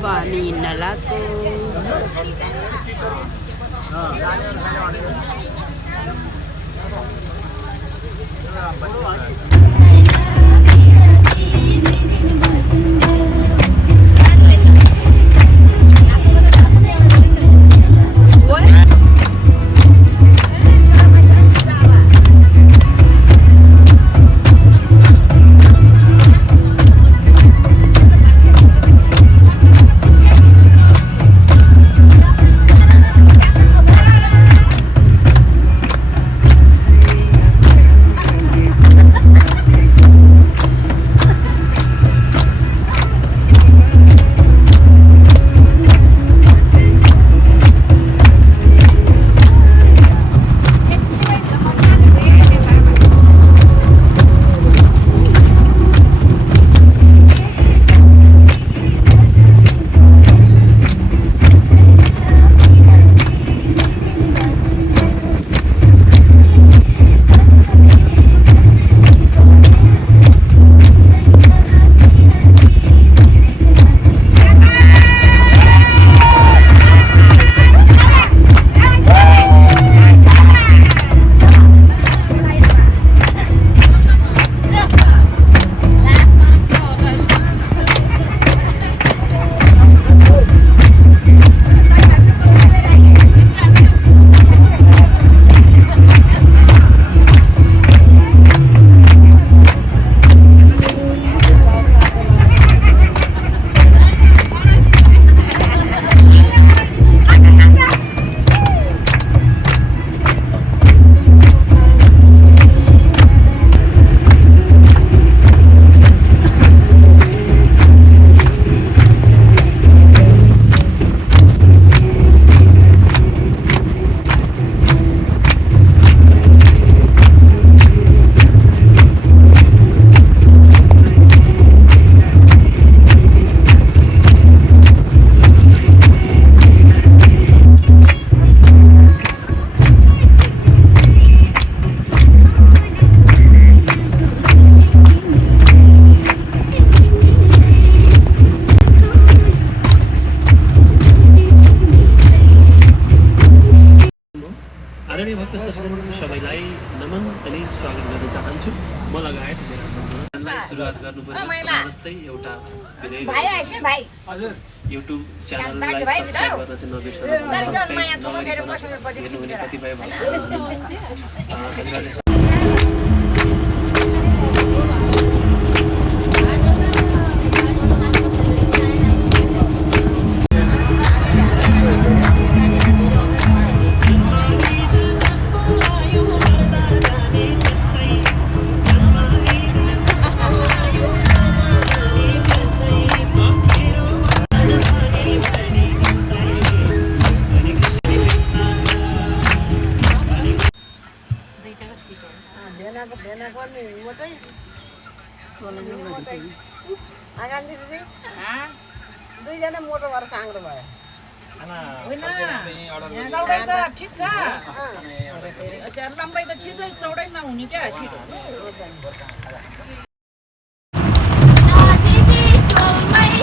Bani Nalako. आदरणीय भक्त सबैलाई नमन अनि स्वागत गर्न चाहन्छु। म लगायत मेरा बन्धुहरूलाई सुरुवात गर्नुपर्छ जस्तै एउटा युट्युब च्यानललाई सब्स्क्राइब गर्न चाहिँ नबिर्सनु। कतिपय दुईजना मोटो भएर साङ्ग्रो भयो ठिक छ लम्बाइ त छिटो चौडाइ नहुने क्या छिटो Mane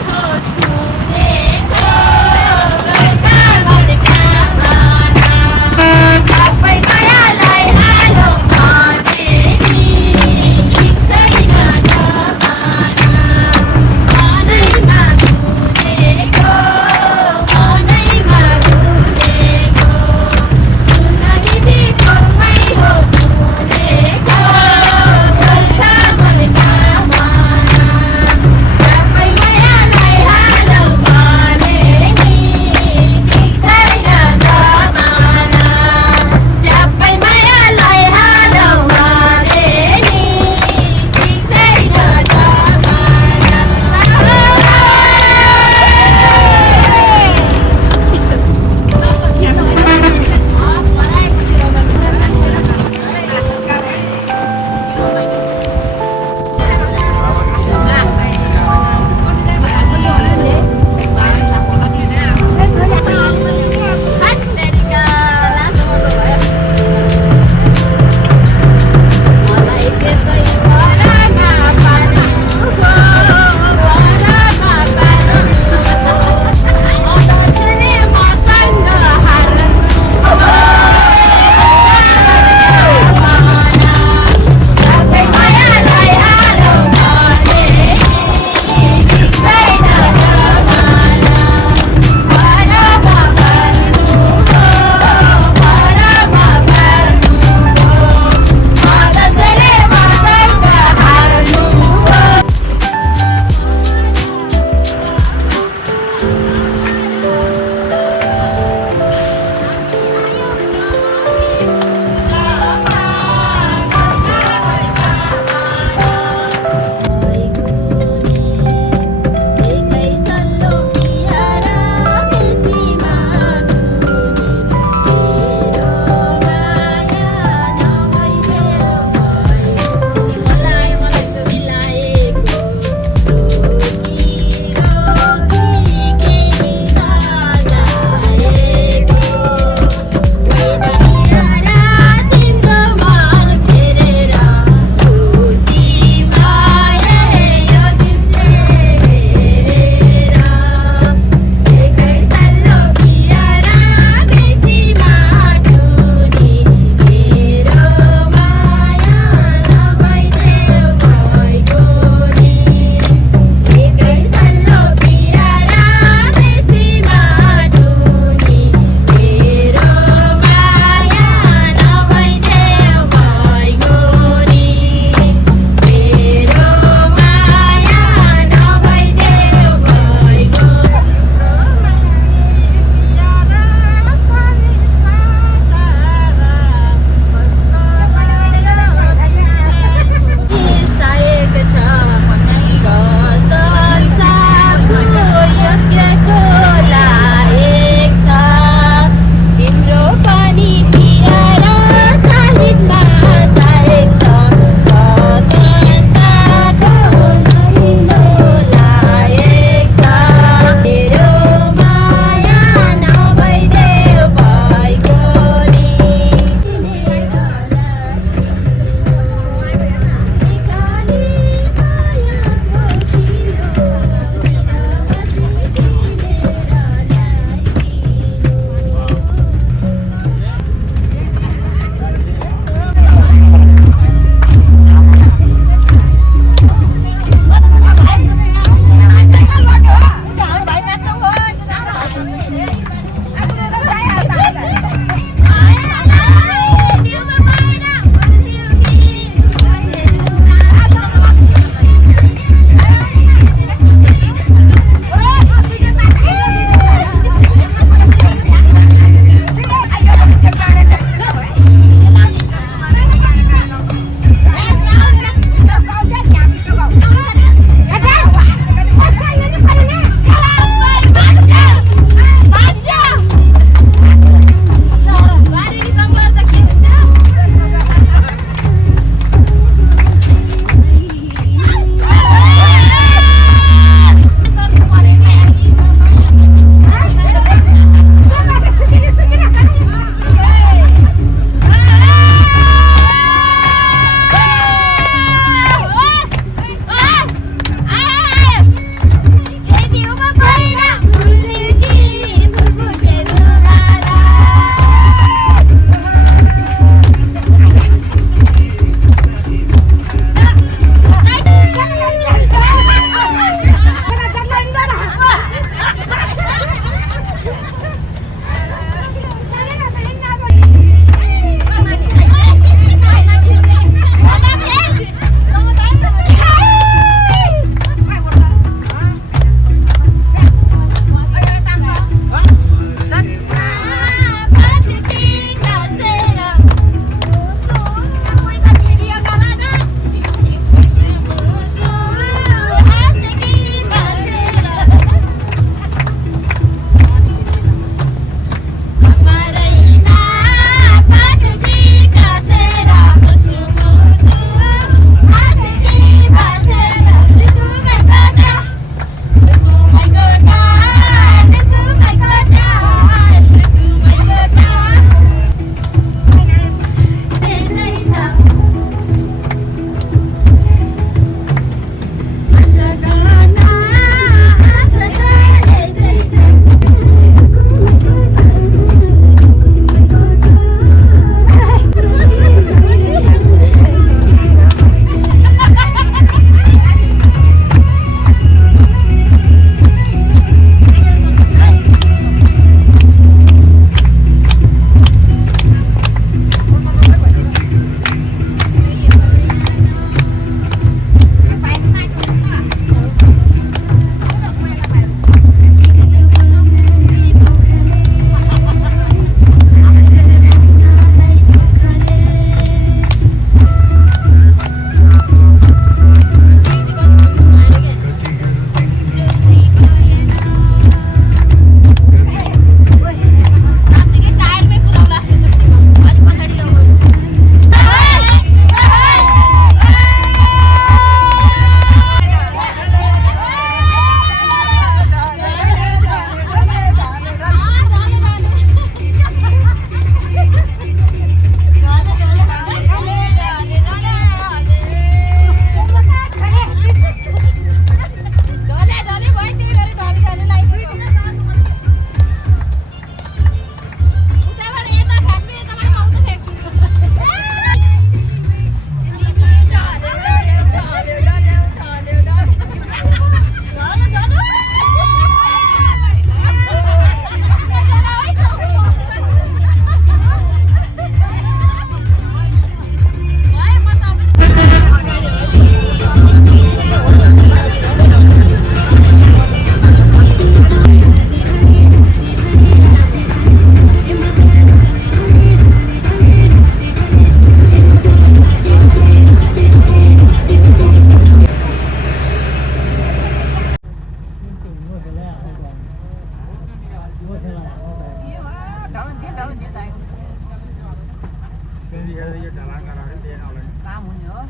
काम हुने हो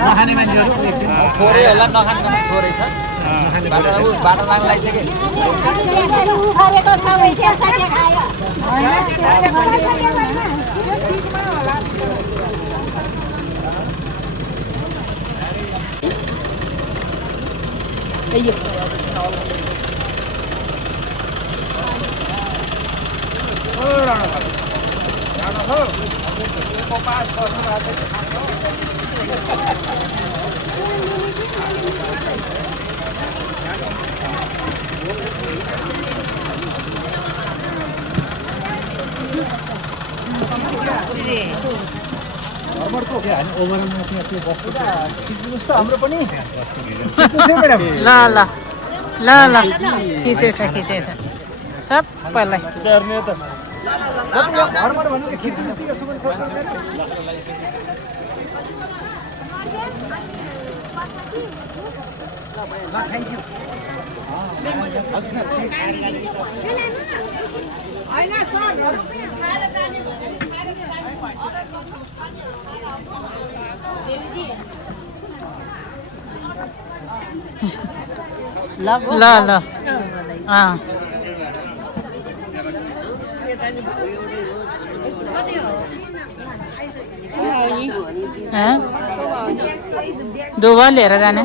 नखाने मान्छेहरू थोरै होला नखाने मान्छे थोरै छ बाटो लाग्न लागिसक्यो हाम्रो पनि ल ल ल ल खिचेछ खिचेछ सबैलाई घरबाट भन्नु खेती जस्तै यसो पनि सक्छ थ्याङ्क यू ल ल अँ दुबो लिएर जाने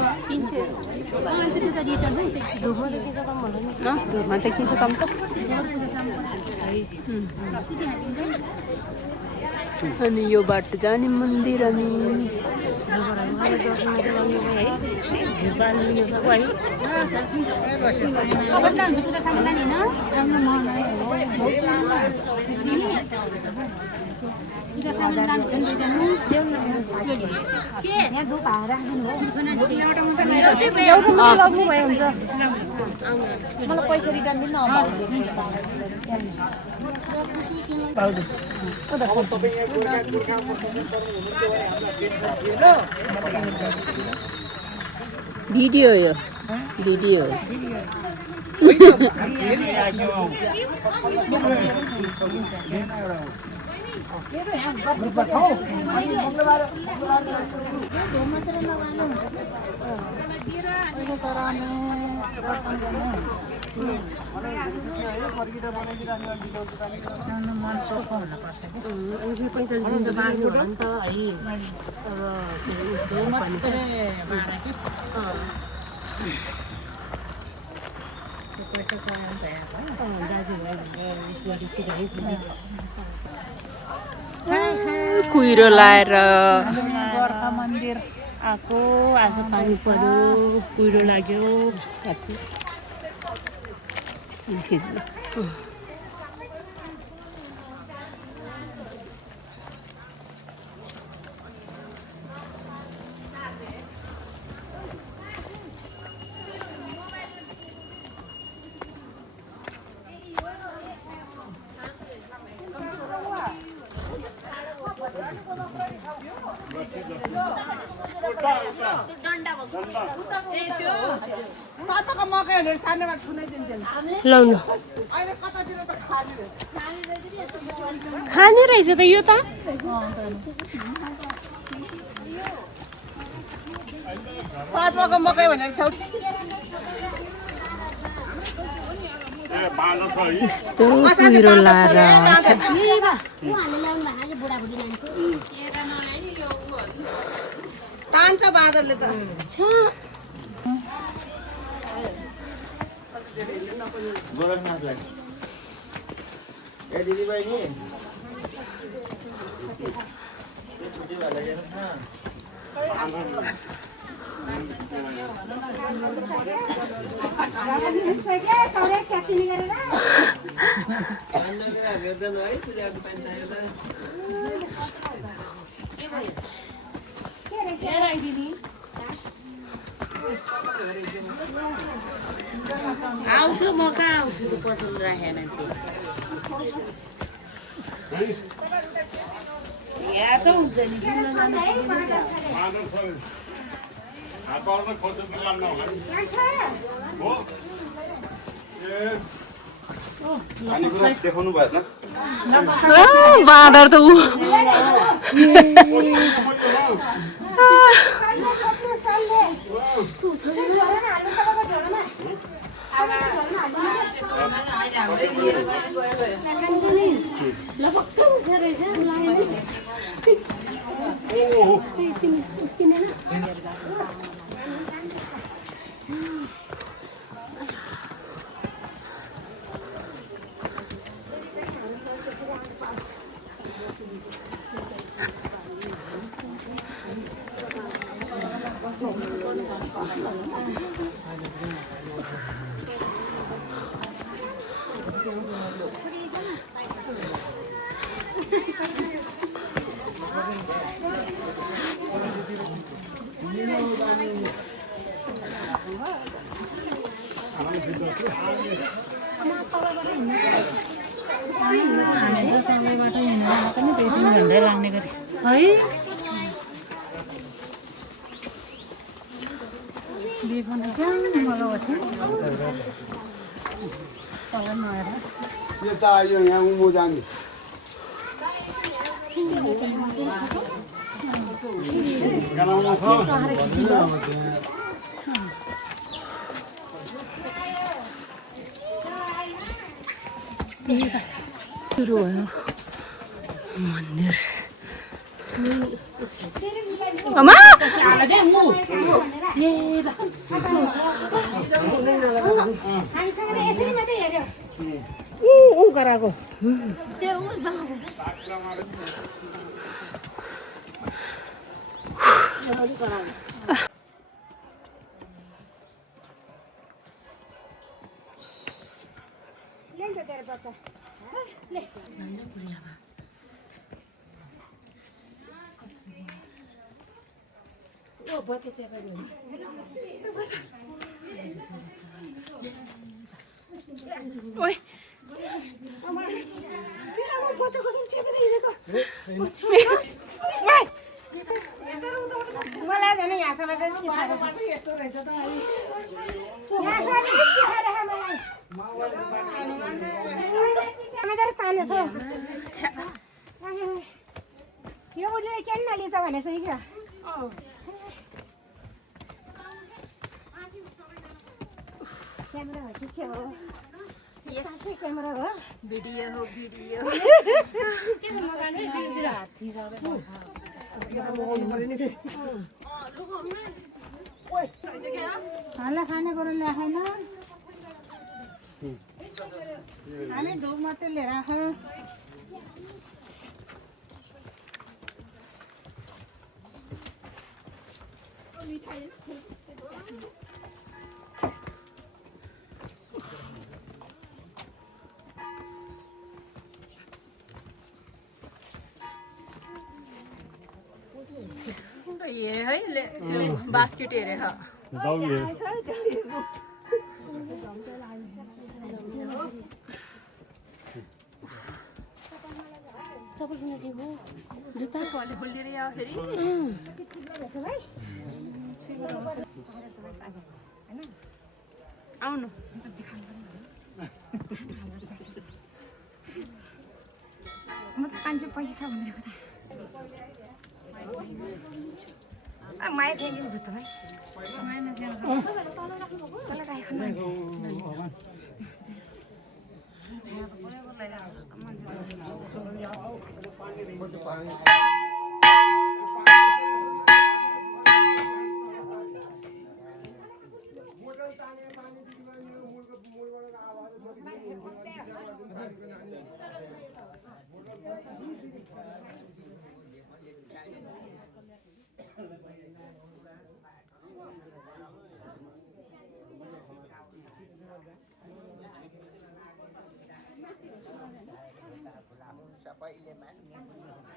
अनि यो बाटो जाने मन्दिर अनि मलाई पैसा रिटर्न दिनु भिडियो यो भिडियो कुहिरो लाएर मन्दिर आएको आज पानी पर्यो कुहिरो लाग्यो साताको मकै भनेर लाउनु खाने रहेछ त यो त यस्तो कुहिरो लाएर आउँछ। तान्छ बादलले त आउँछु म कहाँ आउँछु त पसल राखेन चाहिँ यहाँ त हुन्छ नि किन देखाउनु भएन बाँदर त ऊ यो त आयो यहाँ उँभो जाने सुरु भयो मन्दिर अमा ऊ गराको ओइ मलाई झन् यहाँसम्म त यस्तो रहेछ त यो उसले के नलिन्छ भनेछ कि क्या क्यामेरा हो कि के हो साँच्चै क्यामेरा हो भिडियो हो भिडियो खाना खाने कुरो ल्याएन हामी धुप मात्रै लिएर आएको हेरे है बास्केट हेरे चप्पल किन्न थियो म जुत्ता कले खोलिदिएर आयो फेरि आउनु म त 500 पैसा छ भनेको त माया थ्याङ्क यू त भाइ सबैले मान्ने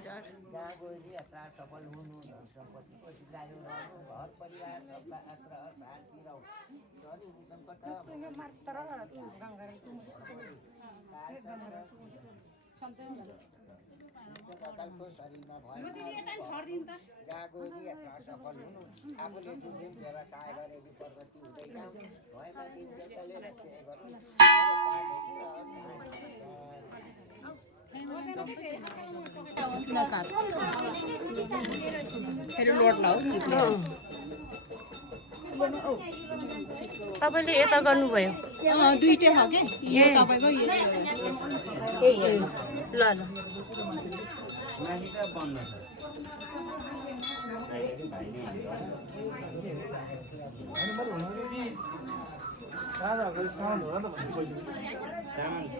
जहाँ गएर यात्रा सफल हुनु सम्पत्तिको दीर्घायु रहनु घर परिवार सबका आग्रह शान्ति रहो शरीर सङ्कट को शरीरमा भयो जहाँ गएर यात्रा सफल हुनु आफूले जुन जुन व्यवसाय गरेको प्रगति हुँदै जान्छ भएमा दिन देवताले रक्षा गर्नु तपाईँले यता गर्नुभयो दुईटै हो के यो तपाईको ल ल सामान छ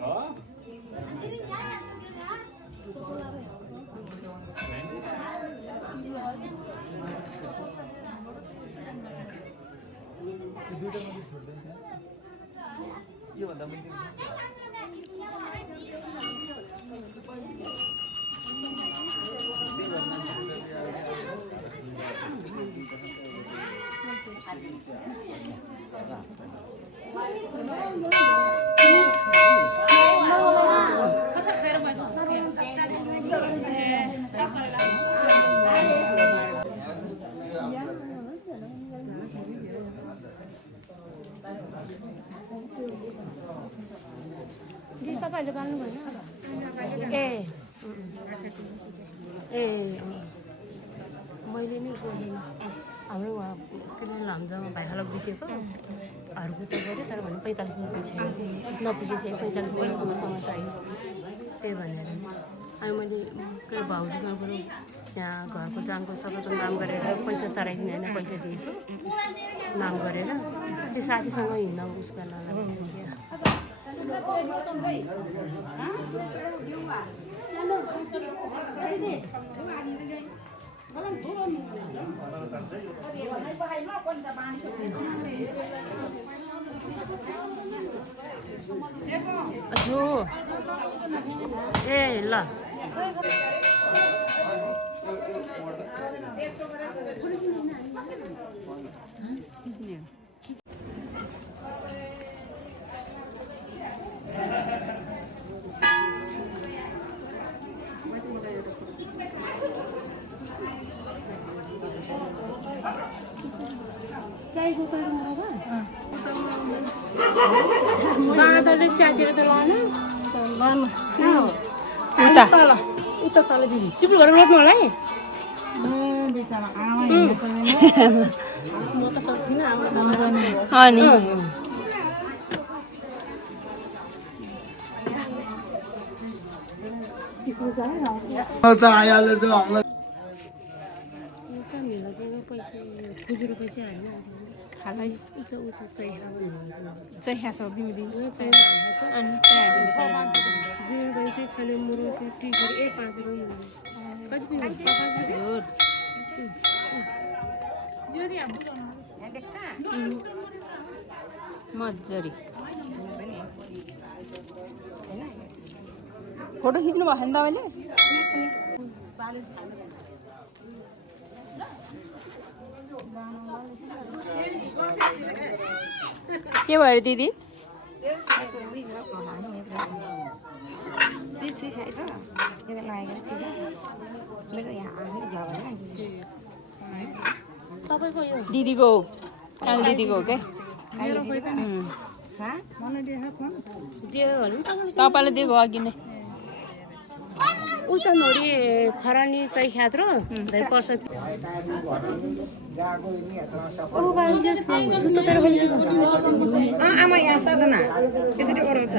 तपाईँहरूले पाल्नु भएन मैले नि हाम्रो उहाँ के अरे लाम्जामा भाइखाला बितेको हरूको त गऱ्यो तर भने 45 रुपियाँ छैन नपुगेछ 45 रुपियाँसम्म चाहियो त्यही भनेर अनि मैले के भाउजूसँग बरु त्यहाँ घरको जाङको सबैको नाम गरेर पैसा चढाइदिने होइन पैसा दिएछु नाम गरेर त्यो साथीसँग हिँड्न उसको ए ल बाँदरले च्यातेर त लानु उता तल दिदी चुप गरेर रोप्नु होला है म त सक्दिनँ अनि आइहाल्यो त हामीलाई पैसा खुजुरो पैसा हाल्नु खालाई उता उता चाहिँ छ बिमिदी अनि छैन मुरो टिकहरू 5 रुपियाँ कति मजाले फोटो खिच्नु भयो नि तपाईँले के भयो दिदी तपाईँको यो दिदीको काल दिदीको के दियो भने तपाईँले दिएको अघि नै उचा नोरी खरानी चाहिँ ख्यात्र धै पर्छ आमा यहाँ सक्दैन यसरी ओह्राउँछ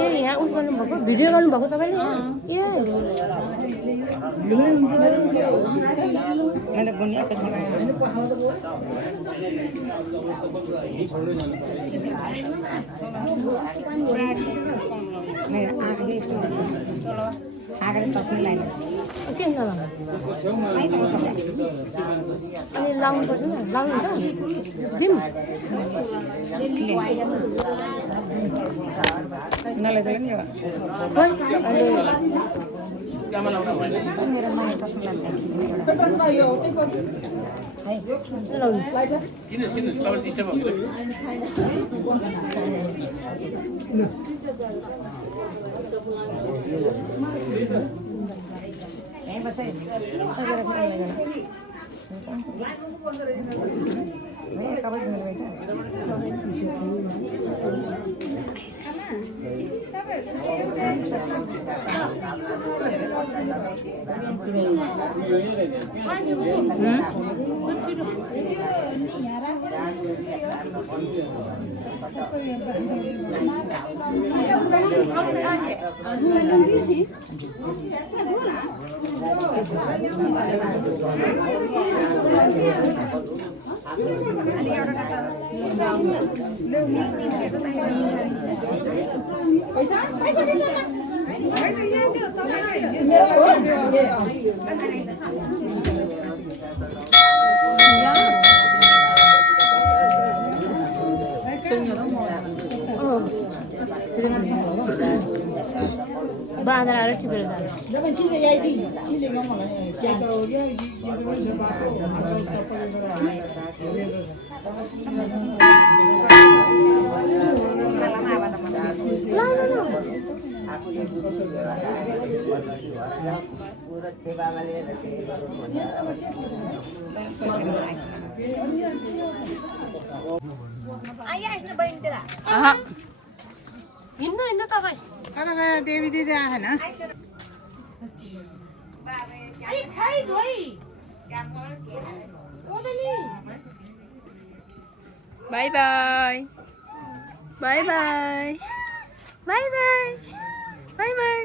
ए यहाँ उस गर्नुभएको भिडियो गर्नुभएको तपाईँले ए मैले बुनि आँखाले चस्मा लाइन के अनि लाउनु पर्दैन लाउनु त दिउँ नलैजाऊ नि मेरो माया चस्मा बाँधेर आएर टिपेर हिँड्नु हिँड्नु तपाईँ देवी दिदी आएन by by by by by by by by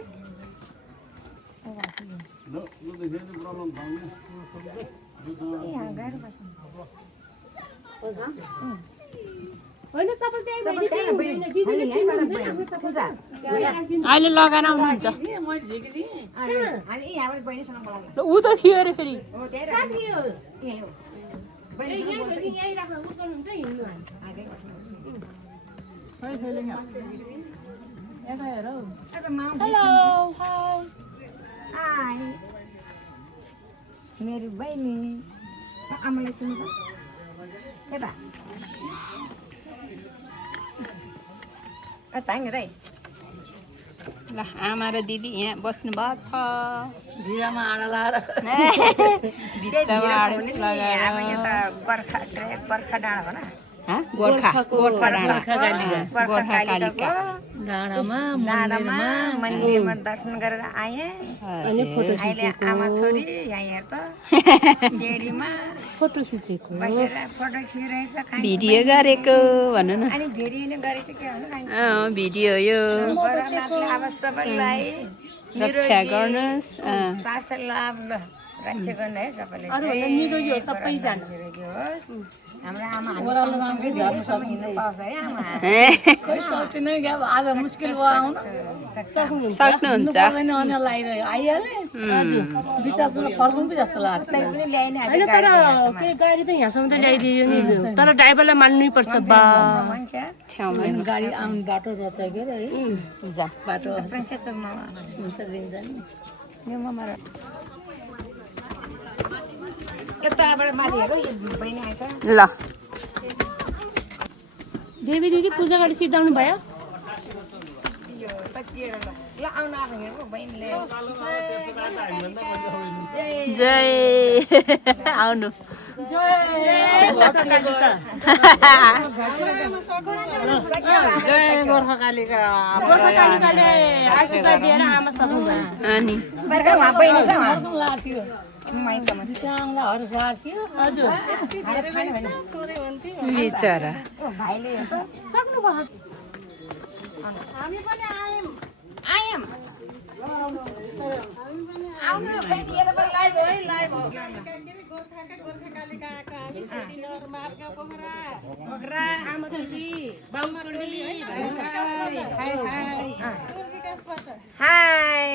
अहिले लगाएर आउनुहुन्छ ऊ त थियो अरे फेरि मेरो बहिनी आमालाई सुन्नु यता चाहिने रे ल आमा र दिदी यहाँ बस्नु भएको छ भिडामा आडा लाएर भित्तामा आडस लगाएर गोर्खा डाँडा हो न गोर्खा डाँडा गोर्खा कालिका डाँडामा डाँडामा मन्दिरमा दर्शन गरेर आएँ अहिले आमा छोरी यहाँ हेर त सिँढीमा फोटो खिचेको बसेर फोटो खिचिरहेछ भिडियो गरेको भन्नु न अनि भिडियो नै गरिसक्यो भिडियो यो अब सबैलाई रक्षा गर्नुहोस् स्वास्थ्य लाभ ल रक्षा गर्नु है सबैले निरोगी होस् हाम्रो आमा आज मुस्किल भयो आउनु सक्नुहुन्छ फर्कौँ जस्तो लाग्छ तर गाडी त यहाँसम्म त ल्याइदियो नि तर ड्राइभरलाई मान्नै पर्छ बा गाडी आउनु बाटो रचाइदिएर है जा बाटो ल देवी दिदी पूजा गरी सिद्धाउनु भयो सकिएर ल ल आउन आएको हेर्नु बहिनीले जय आउनु अनि बहिनी छ बिचरा भाइले आयम आउनु बहिनी यता पनि लाइभ पोखरा आमा दिदी हाय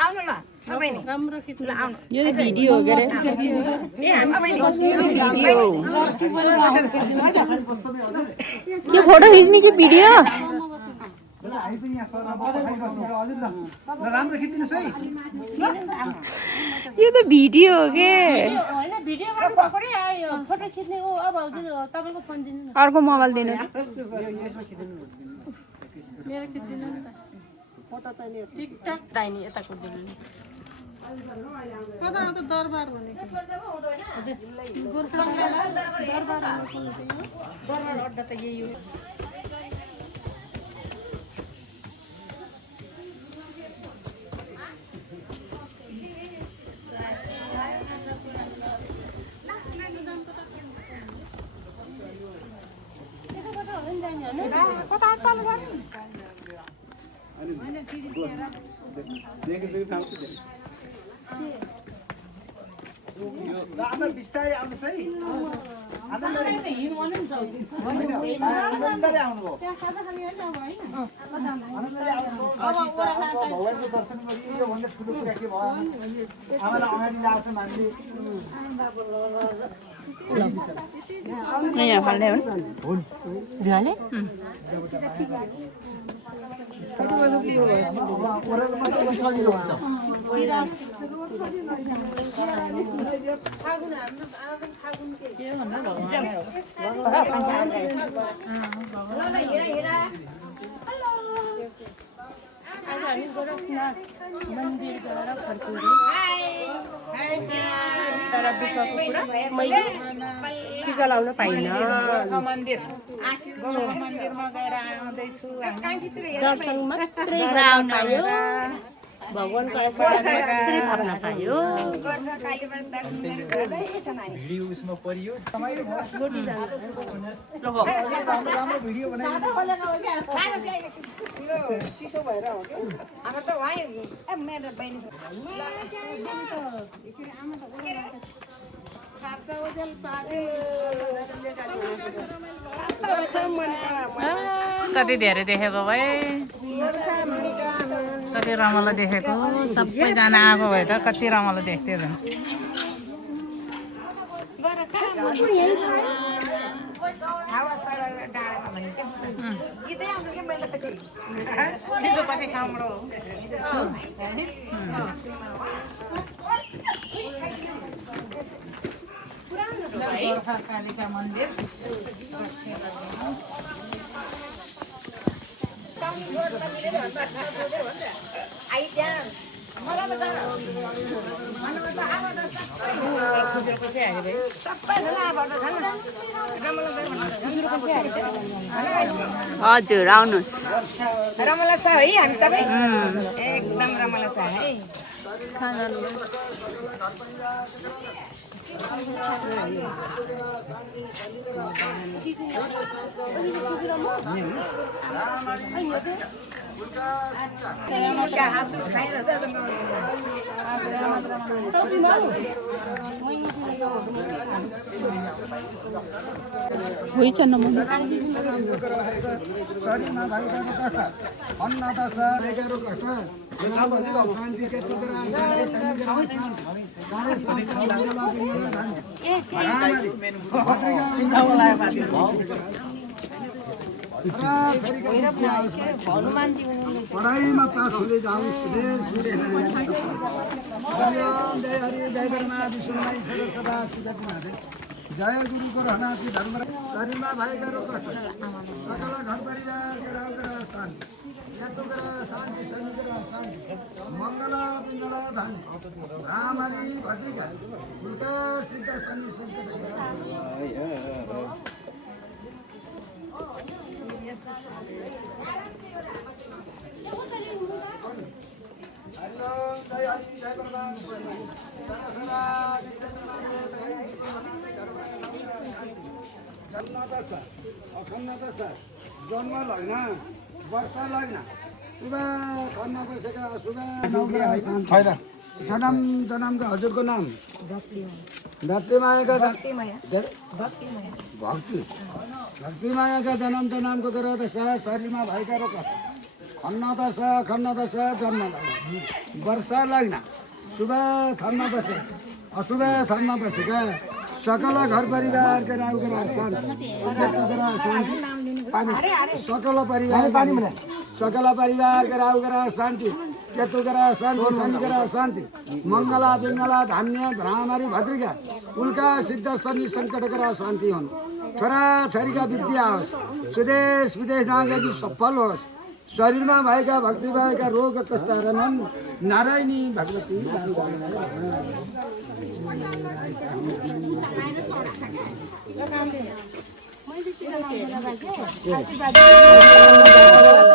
आउनु ल यो भिडियो हो के फोटो खिच्ने कि भिडियो यो त भिडियो हो के अर्को मोबाइल दिनु टिकटक चाहिने यताको दिनु दरबार भने दरबार अड्डा त यही हो बिस्तारै आउनुहोस् है भगवानको दर्शन गरियो भन्दा ठुलो कुरा के भयो आमालाई अगाडि ल्याएको छ मान्छे यहाँ फाल्ने हो रिहाले सजिलो हुन्छ मन्दिर गएर फर्किँदै तर दुःखको कुरा मैले टिका लाउन पाइनँ मन्दिरमा गएर आउँदैछु दर्शन मात्रै गर्न पायो भगवानको आशीर्वाद मात्रै थाप्न पायो भिडियो उसमा परियो चिसो भएर हो कि मेरो बहिनी कति धेरै देखेको भए कति रमाइलो देखेको सबैजना आएको भए त कति रमाइलो देख्थ्यो झन् त्यसो कति साम्रो गोर्खाकालिका मन्दिर हजुर आउनुहोस् रमाइलो छ है हामी सबै एकदम रमाइलो छ है होइछ न जन्मको ग्रह शरीरमा भएका कष्ट अन्नदशा भएका कष्ट शान्ति केतु ग्रह पढाइमा पास हुँदै जाउँ जय हरि जय ब्रह्मा विष्णुमाई सदा सिद्धि महादेव जय गुरुको रहनाथी धर्म शरीरमा भएका रोग कष्ट सकल घर परिवार ग्रह शान्ति केतु ग्रह शान्ति शनि ग्रह शान्ति मङ्गल पिङ्गल धन रामरी भद्रिका उल्टा सिद्ध शनि जन्मदशा अखण्डदशा जन्म लग्न वर्ष लग्न शुभ खण्ड बसेका शुभ छैन जन्म जन्मको हजुरको नाम भक्तिमायाका भक्तिमायाका जन्म जन्मको ग्रह दशा शरीरमा भएका रोग खण्डदशा खण्डदशा जन्म लग्न वर्ष लग्न शुभ खण्ड बसे अशुभ खण्ड बसेका सकल घर परिवार के नाम सकल परिवार के राहु ग्रह शांति केतु ग्रह शांति शनि ग्रह शांति मंगला पिंगला धान्य भ्रामरी भद्रिका उनका सिद्ध शनि संकट ग्रह शांति हुन् छोरा छोरी का विद्या होस् सुदेश विदेश नागरिक सफल होस् शरीरमा भएका भक्ति भएका रोग कष्ट हरणन् नारायणी भगवती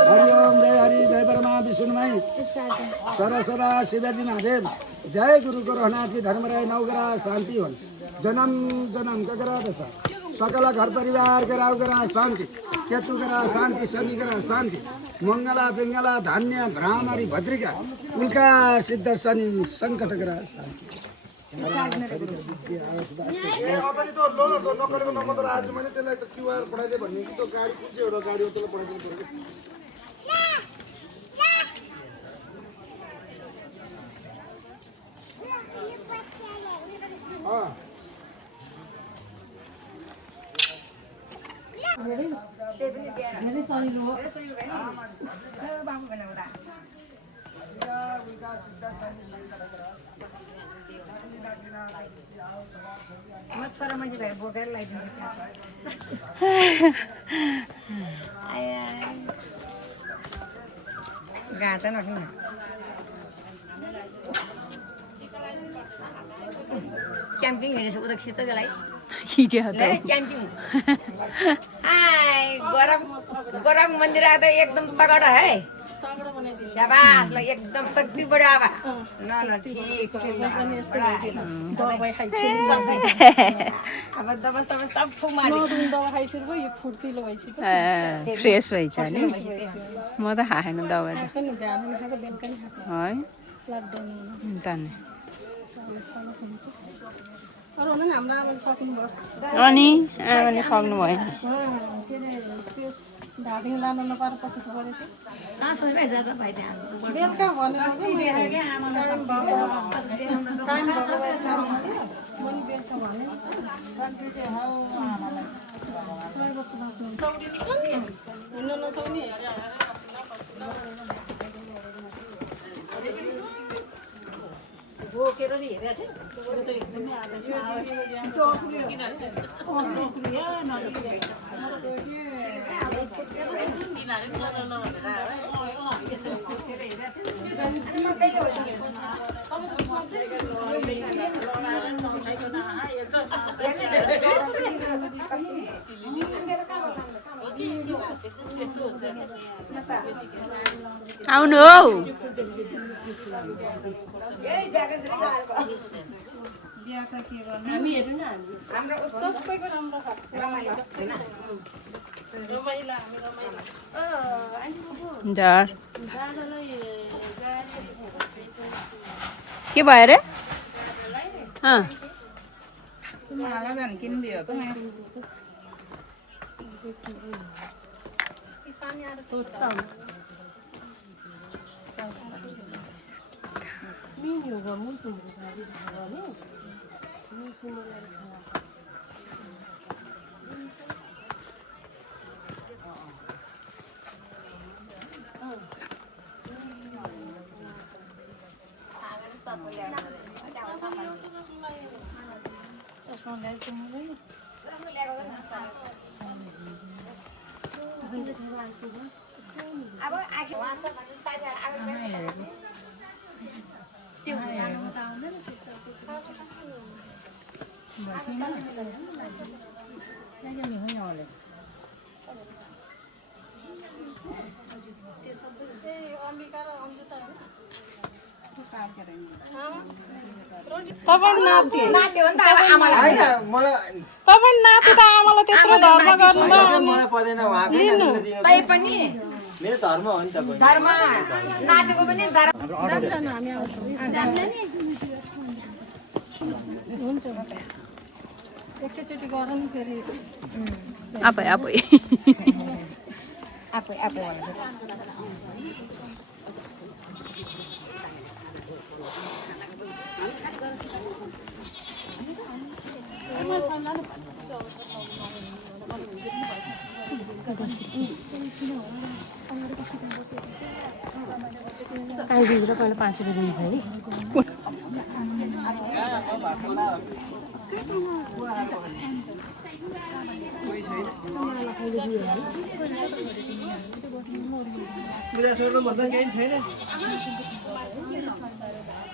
हरिओम जय हरि जय ब्रह्मा विष्णुमाई सरसदा शिवजी महादेव जय गुरु गोरखनाथी धर्मराय नवग्रह शांति हुन् जन्म जन्म का ग्रह दशा सकल घर परिवार के राहु ग्रह शांति केतु ग्रह शांति शनि ग्रह शांति मंगला पिंगला धान्य भ्रामरी भद्रिका उनका सिद्ध शनि संकट ग्रह शांति गाता नकिन च्याम्पिङ हेरेछ उदकसित जलाई च्याम्पिङ गरम मंदिर आते एकदम तगड़ा है शाबाश ल एकदम शक्ति बड़ा आवा न ठीक अब दबा सब फुक मारी दवा खाइछु भयो यो फुर्तिलो भइछु फ्रेस भइछ नि म त खाएन दबाई त पनि ध्यान खाएको बेलुका नि खाएको है लाग्दैन तने अरु न हाम्रो आमाले सक्नुभयो अनि आमाले सक्नु भयो के रे त्यो धादिङ लानु नपाएर पछि परेको कहाँ सोच्दै जाँदा भाइ त्यहाँ बेलुका भनेर के मैले टाइम भएको भए मैले बेलुका भने सन्डे चाहिँ हाउ आमालाई हिँड्न नसक्ने बोकेर नि हेरेको थिएँ एकदमै आउनु हौ सबैको राम्रो जर के भयो रे माला जाने किनिदियो त 미니가 무슨 거니? 무슨 거야? तपाईँ नाति नाति हो नि त अब आमालाई होइन मलाई तपाईँ नाति त आमालाई त्यत्रो धर्म गर्नुभयो अनि मलाई पर्दैन उहाँको तै पनि मेरो धर्म हो नि त धर्म नातिको पनि धर्म एकैचोटि गर नि फेरि आफै आफै आफै आफै आइदिएर पहिला 5 रुपियाँ दिन्छ है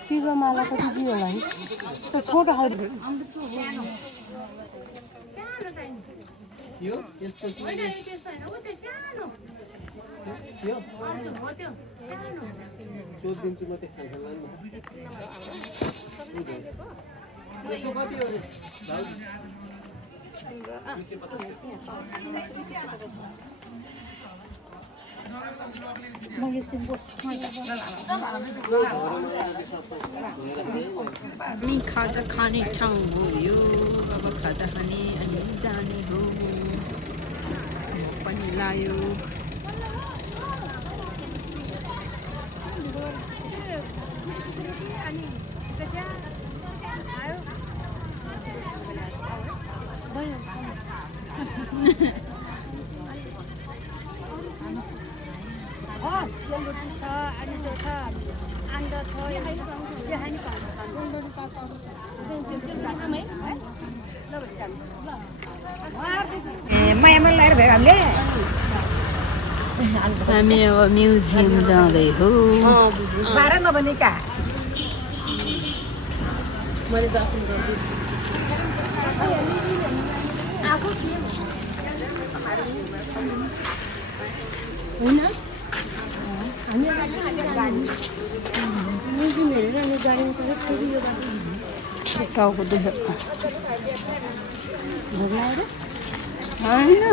शिवमाला कति दियो होला है त्यो छोटो खाउ हामी खाजा खाने ठाउँ हो यो अब खाजा खाने अनि जाने हो पनि लायो मायामा लगाएर भयो हामीले हामी अब म्युजियम जाँदै हो बाह्र नभने का मैले दर्शन गर्दै होइन हामी म्युजियम हेरेर अनि गाडीमा चढेर फेरि यो बाटो टाउको दुख्यो भोग लगाएर होइन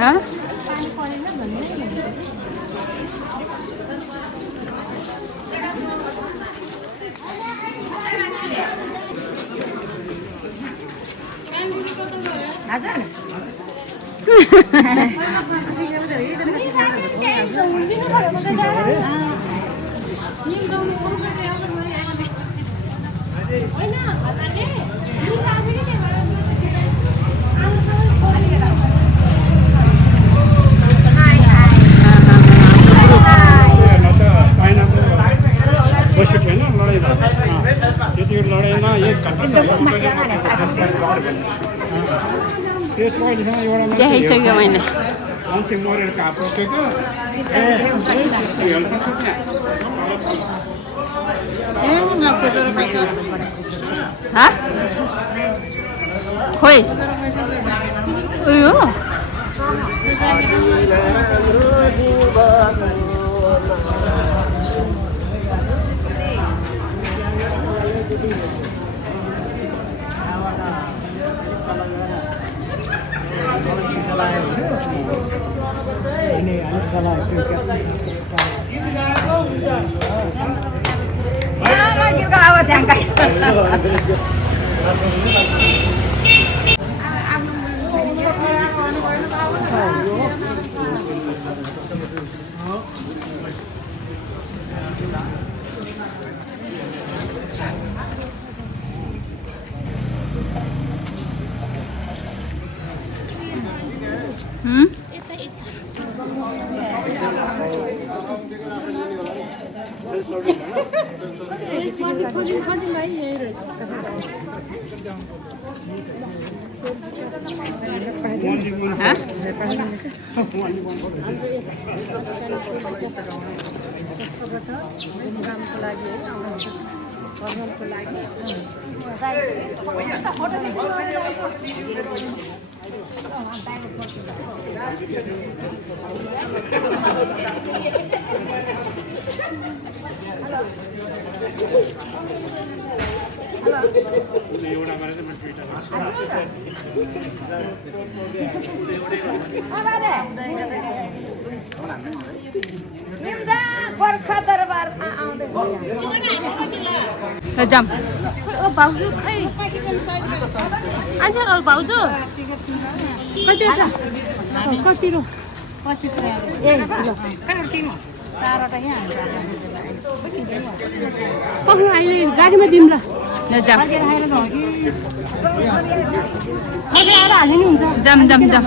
है पानी परेन भन्ने हजुर देखाइसक्यो मैले खोइ उयो गोर्खा दरबारमा जाम भाउजू खै आज भाउजू कतिवटा कति रो 25 रुपैयाँ ए पक्नु अहिले गाडीमा दिउँ ल जाम फर्केर आएर हाल्नु नि हुन्छ जाम जाम जाम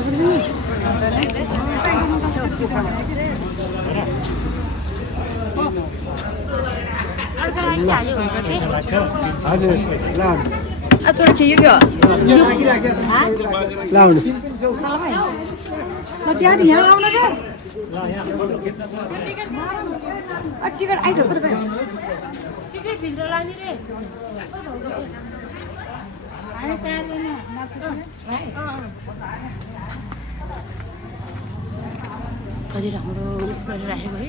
हजुर लाउन्स लाउन्स टिकट आइज टिकट भित्र लाने रे कति राम्रो उस गरिराखेको है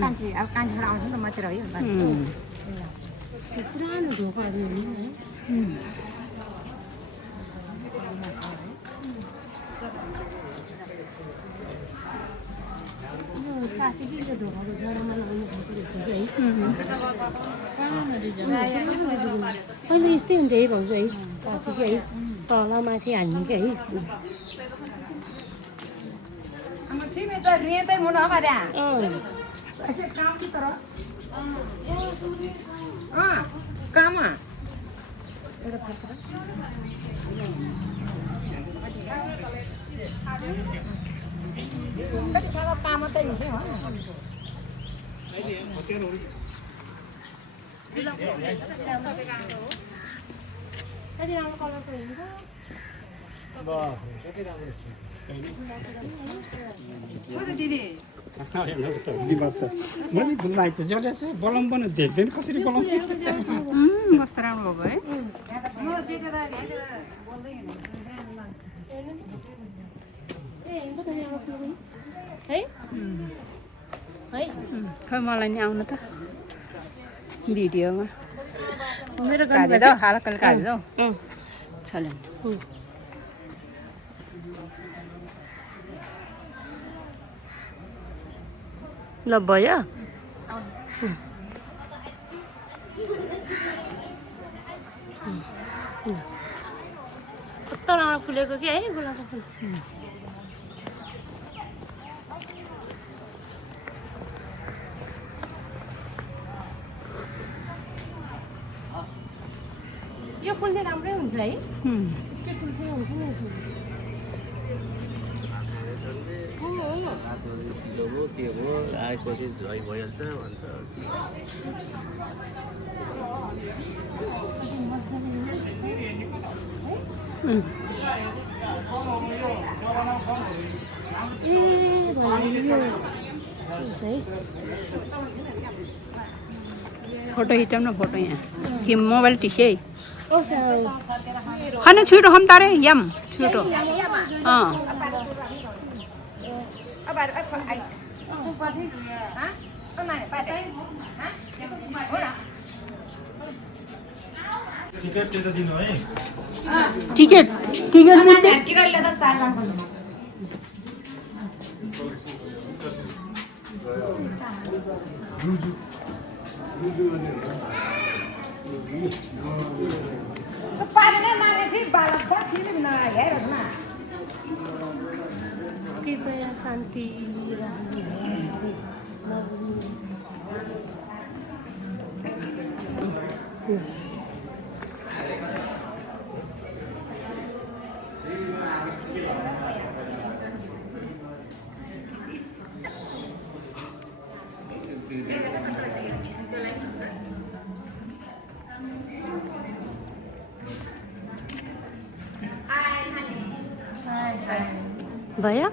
कान्छी अब कान्छीबाट आउँछ नि त माथि रह्यो पुरानो ढोकाहरू हो नि है साथीले ढोकाको जडामा लगाउनु खोजेको है अहिले यस्तै हुन्छ है भाउजू है साथीको है तल माथि हाल्ने क्या है रिएतै मुना मार्या अँ ऐसे काम की तरह काम कति सारा काम त हिँड्छ हो कति राम्रो कलरको हिँड्छ दिदी मैले फुललाई त जसले चाहिँ बलम पनि देख्दैन कसरी बलम कस्तो राम्रो भयो है है खै मलाई नि आउनु त भिडियोमा मेरो काट्दै हल्का काट्दै चल्यो ल भयो कस्तो राम्रो फुलेको कि है गुलाबको फुल यो फुल चाहिँ राम्रै हुन्छ है त्यो फुल चाहिँ हुन्छ नि के हो आएपछि झै भइहाल्छ भन्छ फोटो खिचौँ न फोटो यहाँ कि मोबाइल टिसे खाने छिटो हम तारे यम छिटो अँ टिकट टिकटले त 4 लाख कृपया शान्ति भयो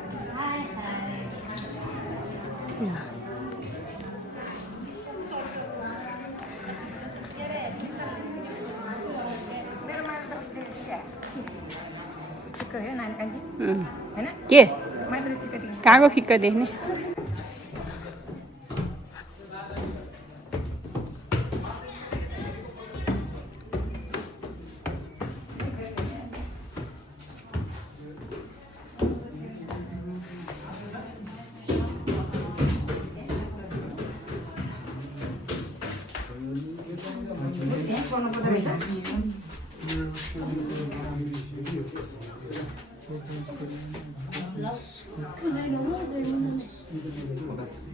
के कहाँको फिक्क देख्ने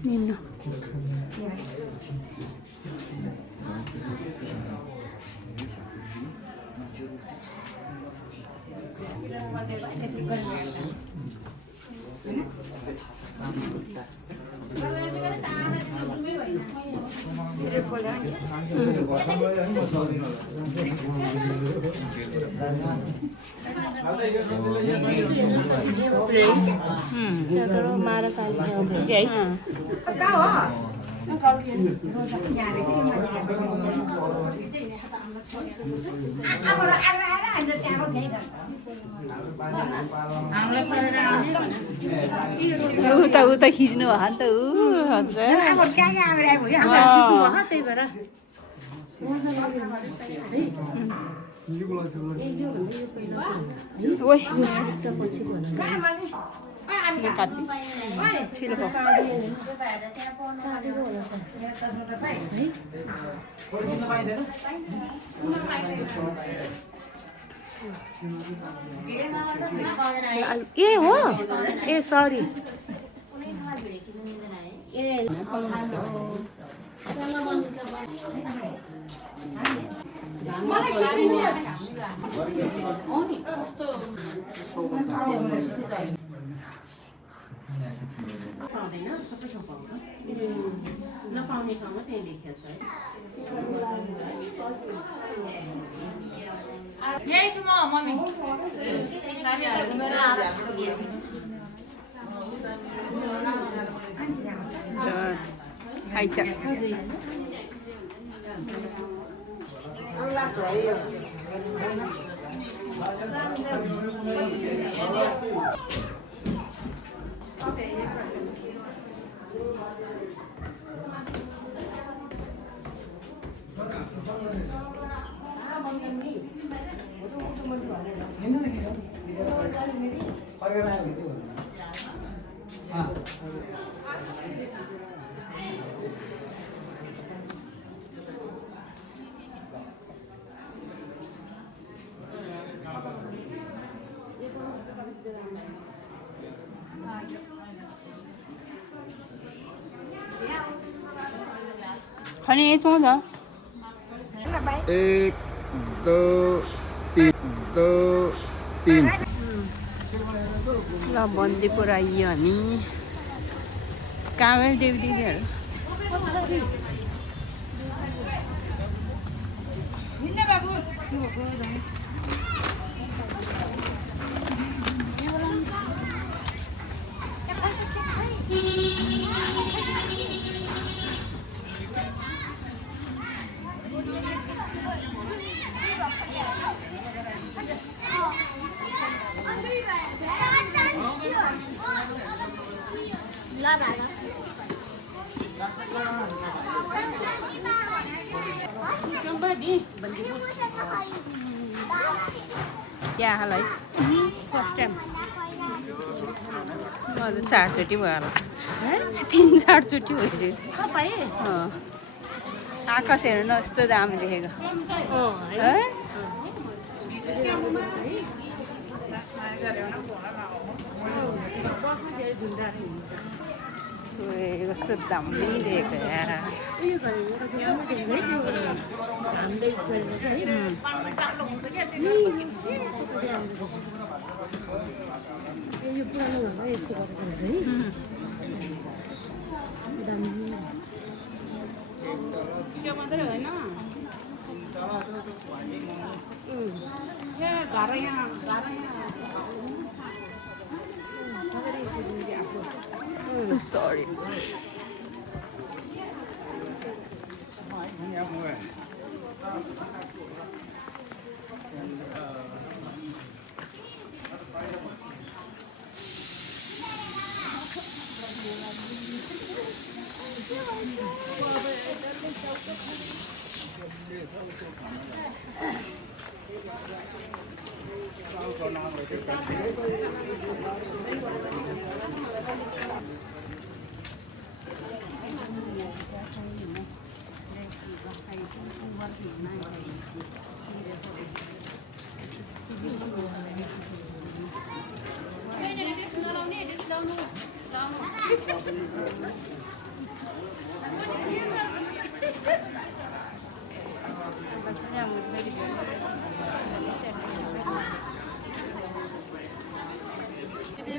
निम्न मारा चाल्छ है उता खिच्नु भयो नि त हजुर त्यही भएर पछि ए हो ए सरी पाउँदैन सबै ठाउँ पाउँछ नपाउने ठाउँमा त्यही लेखेको छ है यही छु म मम्मी खाइन्छ खने छौँ त 1 2 3 ल बन्दीपुर आइयो हामी कहाँ गयो देवी दिदीहरू क्या हाल है फर्स्ट टाइम म त 4 चोटि भयो होला 3-4 चोटि भइसक्यो आकाश हेर्नु यस्तो दामी देखेको है कस्तो दामी देखेको यार यो पुरानो घरमा यस्तो गरेको रहेछ है दामी त्यो मात्रै होइन घर यहाँ सरी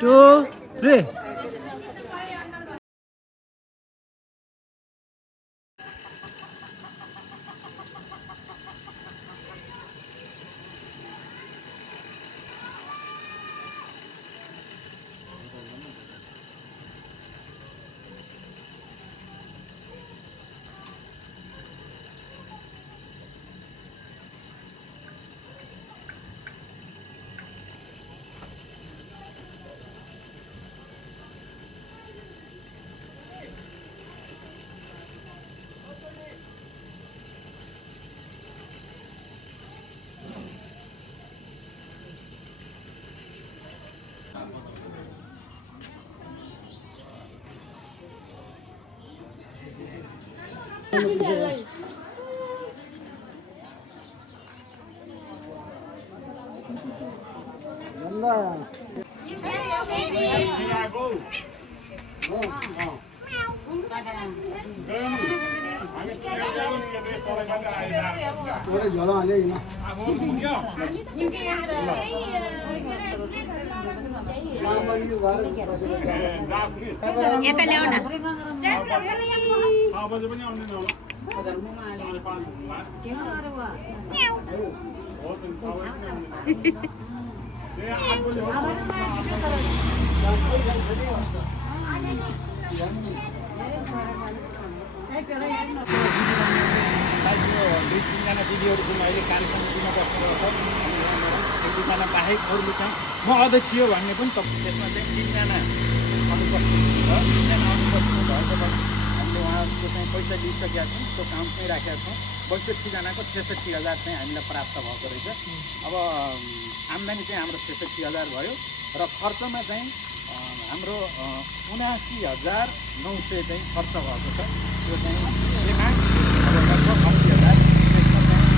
Two, three. झोला हाल्यो हिँड यता ल्याउ न दुई-तीनजना दिदीहरूको अहिले कार्यसमितिमा बसेर छ एक-दुईजना बाहेक अरूले चाहिँ म अध्यक्ष हो भन्ने पनि त्यसमा चाहिँ 3जना अनुपस्थित छ 3जना अनुपस्थित भएकोबाट हामीले उहाँहरूको चाहिँ पैसा लिइसकेका छौँ त्यो काम चाहिँ राखेका छौँ 62जनाको 66,000 चाहिँ हामीलाई प्राप्त भएको रहेछ अब आम्दानी चाहिँ हाम्रो 66,000 भयो र खर्चमा चाहिँ हाम्रो 79,900 चाहिँ खर्च भएको छ त्यो चाहिँ अब लगभग 80,000 त्यसमा चाहिँ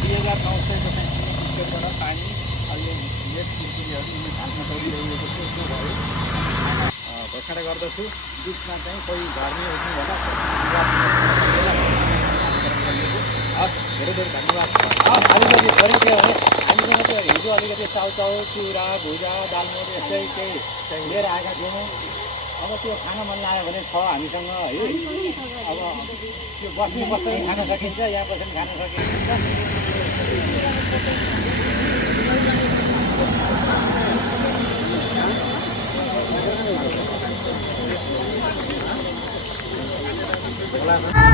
2,900 को चाहिँ स्टेटबाट पानी अहिले यस कुरकुरीहरू यिनी हाल्न परिरहेको थियो त्यो भयो घोषणा गर्दछु बिचमा चाहिँ कोही घरमै उठ्नु होला हस् धेरै धेरै धन्यवाद अलिकति थोरै के हो हामीसँग त्यो हिजो अलिकति चाउचाउ चिउरा भुजा दालमोट यस्तै केही लिएर आएका थियौँ अब त्यो खान मन लाग्यो भने छ हामीसँग है अब त्यो बस्ने बस्दै खान सकिन्छ यहाँ बसेर खान सकिन्छ होला